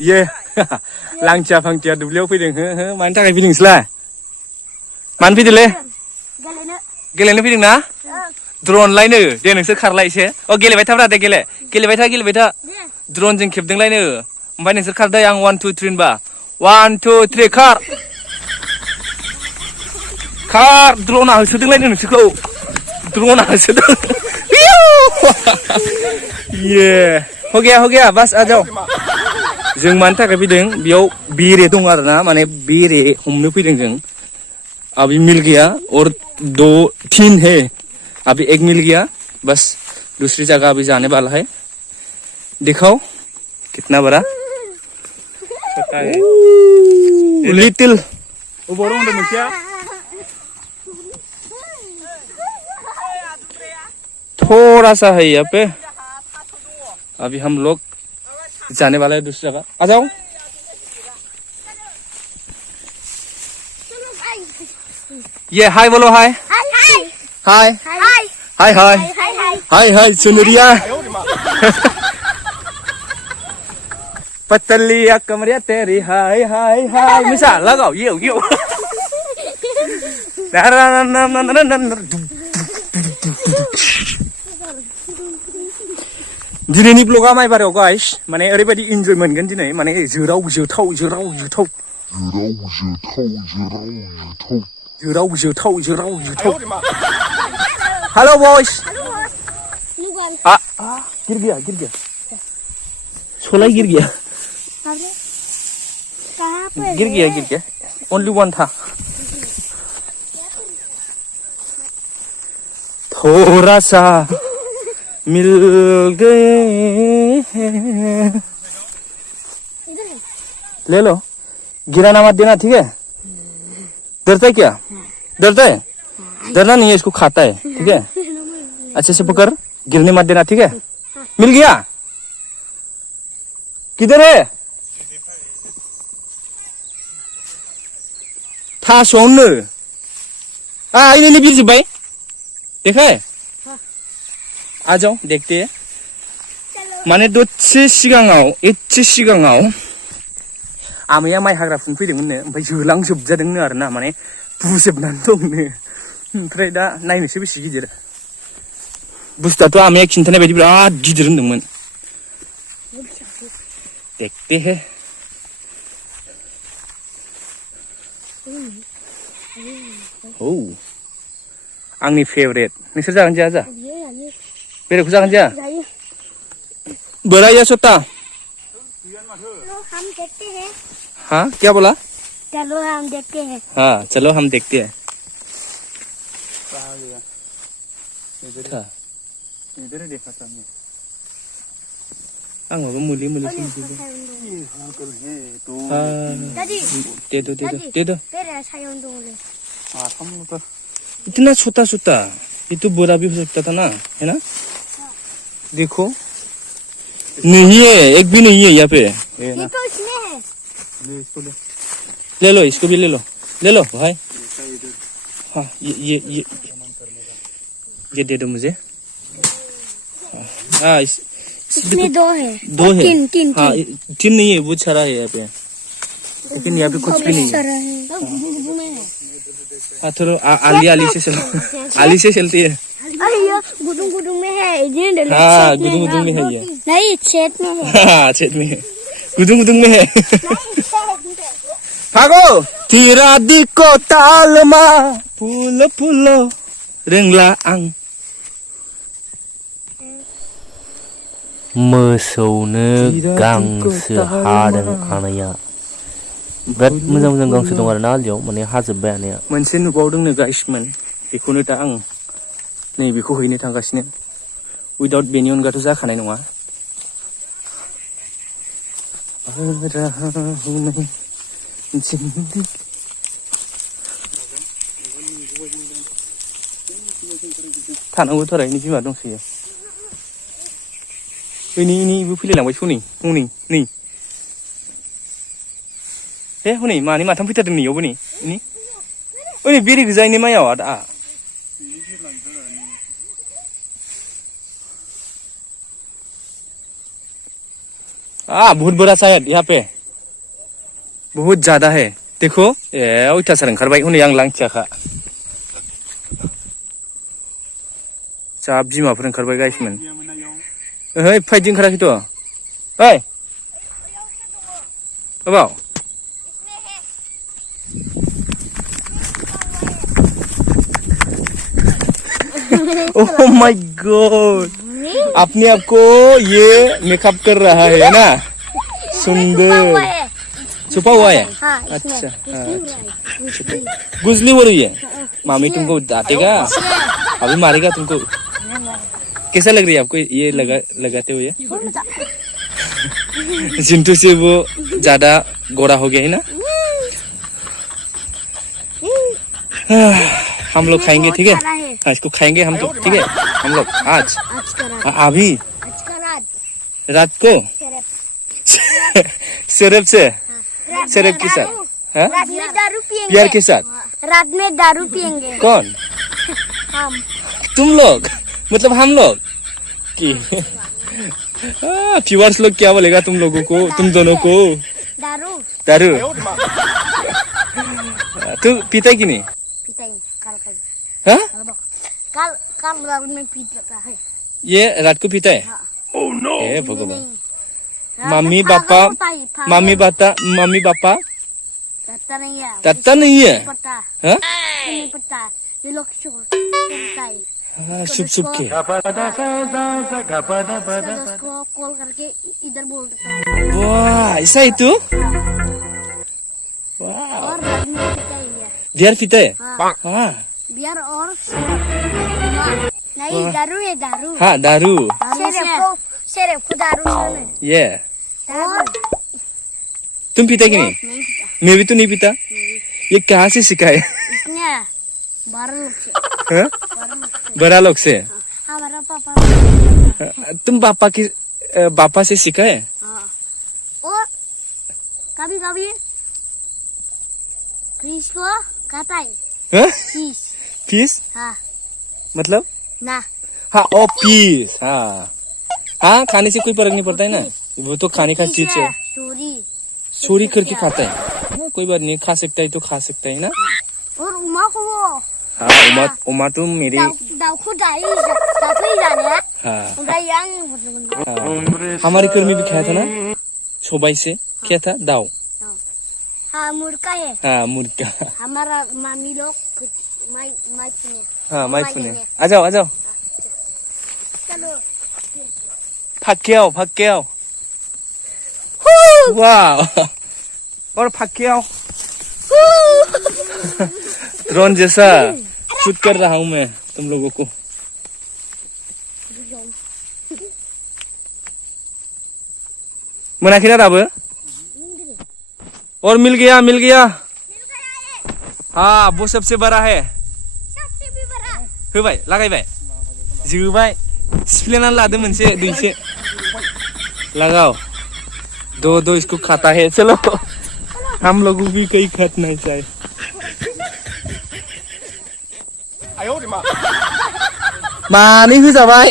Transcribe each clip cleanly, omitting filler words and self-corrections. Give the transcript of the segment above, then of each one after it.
ये लांचा फांथिया दुब्लियाव फैदों हो हो मानि थाखाय फैदों नोंसोरलाय मानो फैदोंलै गेलेनो फैदों ना ड्रन लायनो दे नोंसोर खारला एसे अ गेलेबाय थाब्रा दे गेलेबाय था ड्रनजों खेबदोंलायनो ओमफ्राय नोंसोर खारदो आं 1 2 3 होनबा 1 2 3 खार ड्रना होसोदोंलायनो नोंसोरखौ ड्रना होसोदों ये हो गया बस आ जाओ जों मानि थाखाय फैदों बेयाव बेरे दं आरो ना माने बेरे हमनो फैदों जों अभी मिल गया और 2-3 है अभी 1 मिल गया बस दूसरी जगह अभी जाने वाला है दिखाओ कितना बड़ा लिटिल थोड़ा सा है यहाँ पे अभी हम लोग जाने वाला है दूसरी जगह आ जाओ ये हाय बोलो हाय हाय सुनरिया पतलिया कमरिया तेरी हाय मिसा लगाओ ये दिनैनि ब्लगा माइबारियाव गाइस माने ओरैबायदि इन्जय मोनगोन दिनै माने जोराव जोथाव हेलो बॉयज गिर गया सोलाई गिर गया ओनली वन था थोड़ा सा मिल गए ले लो गिराना मत देना ठीक है डरता है क्या डरना नहीं है इसको खाता है ठीक है अच्छे से पकड़ गिरने मत देना ठीक है मिल गया किधर है था सोनो बिर भाई देखा है आ जाओ देखते हैं माने दसे सिगाङाव आमाया माइ हाग्रा फुनो फैदोंमोननो ओमफ्राय जोलांजोबजादोंनो आरोना माने बुजोबनानै दंनो ओमफ्राय दा नायनोसै बेसे गिदिर बुस्थुआथ' आमाया खिन्थानाय बायदि बिराद गिदिर होनदोंमोन देखते हैं आंनि फेवरेट नोंसोर जागोन जाया बेरेखौ जागोन जाया बोराया सोता हम देखते हैं हाँ क्या बोला चलो हम देखते हैं हाँ चलो हम देखते हैं इधर देखा था मैं आंगो मुली दे दो इतना छोटा ये तो बुरा भी हो सकता था ना है ना देखो नहीं है एक भी नहीं है यहाँ पे ले लो इसको भी ले लो भाई हाँ ये दे दो मुझे हाँ इसमें दो है तीन हाँ तीन नहीं है वो सारा है यहाँ पे लेकिन यहाँ पे कुछ भी नहीं है हाँ थोड़ा आली से चलती है गुदुंग में है हाँ गुदुंग में है ये नहीं छेद में है हाँ छेद में है गुदुंग में है भागो तीरा दिको तालमा फुलो रोंला आं मोसौनो गांसो हादों हानाया बिराद मोजां गांसो दं आरो ना आलियाव माने हाजोब्बाय हानाया मोनसे नुबावदोंनो गाइसमोन बेखौनो दा आं नैबेखौ हैनो थांगासिनो उइदाउट बेनि अनगाथ' जाखानाय नङा थानांगौथ' आरो बिमा दंसोयो इनिबो फैलायलांबाय सनै हनै हे हनै मानै माथाम फैथारदों नैयावबो नै बेरे गोजा इनि माइयाव दा बहुत बड़ा शायद यहाँ पे बहुत ज्यादा है देखो अयथासार ओंखारबाय हनै आं लांथियाखा जा बिमाफोर ओंखारबाय गाइसमोन ओहो फाइदि ओंखाराखैथ' ओइ अबाव ओह माय गॉड अपने आप को ये मेकअप कर रहा है ना सुंदर छुपा हुआ है अच्छा गुजली हो रही है मामी तुमको डांटेगा अभी मारेगा तुमको कैसा लग रही है आपको ये लगाते हुए जिंटू से वो ज्यादा गोरा हो गया है ना हम लोग खाएंगे ठीक है इसको खाएंगे हम तो ठीक है हम लोग आज अभी रात को सिरप से सिरप के साथ रात में दारू पिएंगे प्यार के साथ रात में दारू पिएंगे कौन हम तुम लोग मतलब हम लोग कि व्यूअर्स लोग क्या बोलेगा तुम लोगों को तुम दोनों को दारू दारू तू पीता है कि नहीं पीता ही कल हाँ कल कल रात में पीता है ये रात को पीता है ओह नो हे भगवान मम्मी पापा पता नहीं है पता नहीं है पता हाँ नहीं पता ये लोग पता है छुप छुप के उसको कॉल करके इधर बोलता है वाह ऐसा ही तू वाह और रात में पीता ही है बियर पीता है हाँ बियर और नहीं दारू है दारू हाँ दारू सिर्फ को दारू है ये तुम पीता कि नहीं नहीं पीता मैं भी तो नहीं पीता ये कहाँ से सीखा है इसने 12 लोग से हाँ? बड़ा लोग से हमारा पापा तुम पापा से सीखा है हाँ और कभी कभी फिश को खाता है फिश पीस हाँ मतलब ना हाँ ओ पीस हाँ हाँ खाने से कोई फर्क नहीं पड़ता है ना वो तो खाने का चीज है चोरी करके खाता है हाँ, कोई बात नहीं खा सकता है तो खा सकता है ना और उमा को वो हाँ उमा तो मेरे दाऊ जाने हैं हाँ उनका yang हमारे घर में भी खाया था ना सोबाई से क्या था दाव हाँ मुर्गा है हाँ मुर्गा हमारा मामी लोग माई पुने हाँ माई पुने आ जाओ चलो भाग के आओ वाह और भाग के आओ ड्रोन जैसा शूट कर रहा हूँ मैं तुम लोगों को मनाखिना दाबो और मिल गया हाँ वो सबसे बड़ा है सबसे भी बड़ा होबाय लागायबाय जोबाय सिफ्लेनानै लादो मोनसे दैसे लगाओ दो इसको खाता है चलो हम लोगों भी कहीं खाना चाहिए मानै होजाबाय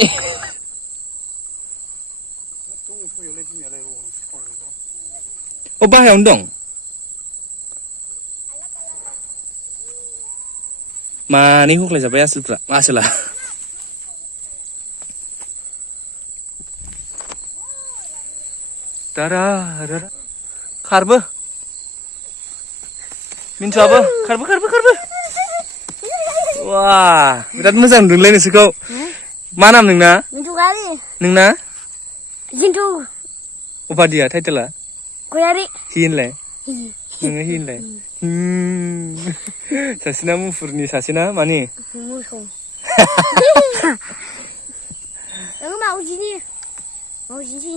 अ बाहायावनो दं मानै होख्लायजाबाय आसोला दारा खारबो मिन्थुआबो खारबो वाह बिराद मोजां नुदोंलै नोंसोरखौ मा नाम नोंना नोंना जिन्टु उपाधिया टाइटेला गयारि हि होनलाय नोङो हि होनलाय सासेना मुफुरनि सासेना मानि मोसौ नोङो मावजिनि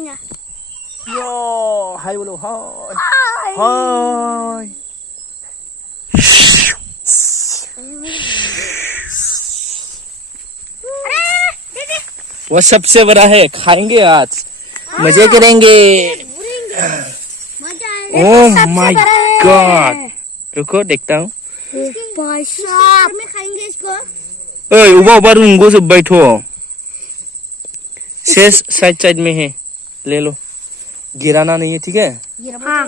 ना यो हाय बोलो हाय वो सबसे बड़ा है खाएंगे आज मजे करेंगे ओह माय गॉड रुको देखता हूँ भाई साहब में खाएंगे इसको ओए उबा रुंगो जोब्बायथ' से साइड में है ले लो गिराना नहीं है, ठीक है? हाँ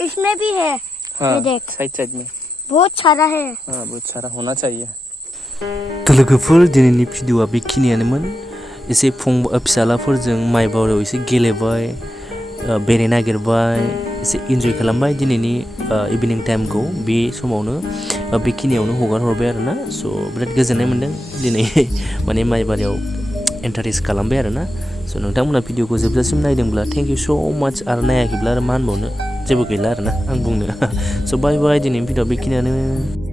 इसमें भी है। हाँ ये देख साइड में बहुत सारा है। हाँ बहुत सारा होना चाहिए। तो लोगोफोर दिनैनि भिडिअआ बेखिनियानोमोन। एसे फिसालाफोरजों माइ बारियाव एसे गेलेबाय, बेरायनो नागिरबाय, एसे इन्जय खालामबाय दिनैनि इभिनिं टाइमखौ। बे समावनो बेखिनियावनो हगार हरबाय आरोना। स' बिराद गोजोननाय मोन्दों दिनै माने माइ बारियाव इन्टारेस्ट खालामबाय आरोना। स' नोंथांमोना भिडिअखौ जोबजासिम नायदोंब्ला थेंक इउ स' माच, आरो नायाखैब्ला आरो मा होनबावनो, जेबो गैला आरोना आं बुंनो। स' बाय बाय, दिनैनि भिडिअआ बेखिनियानो।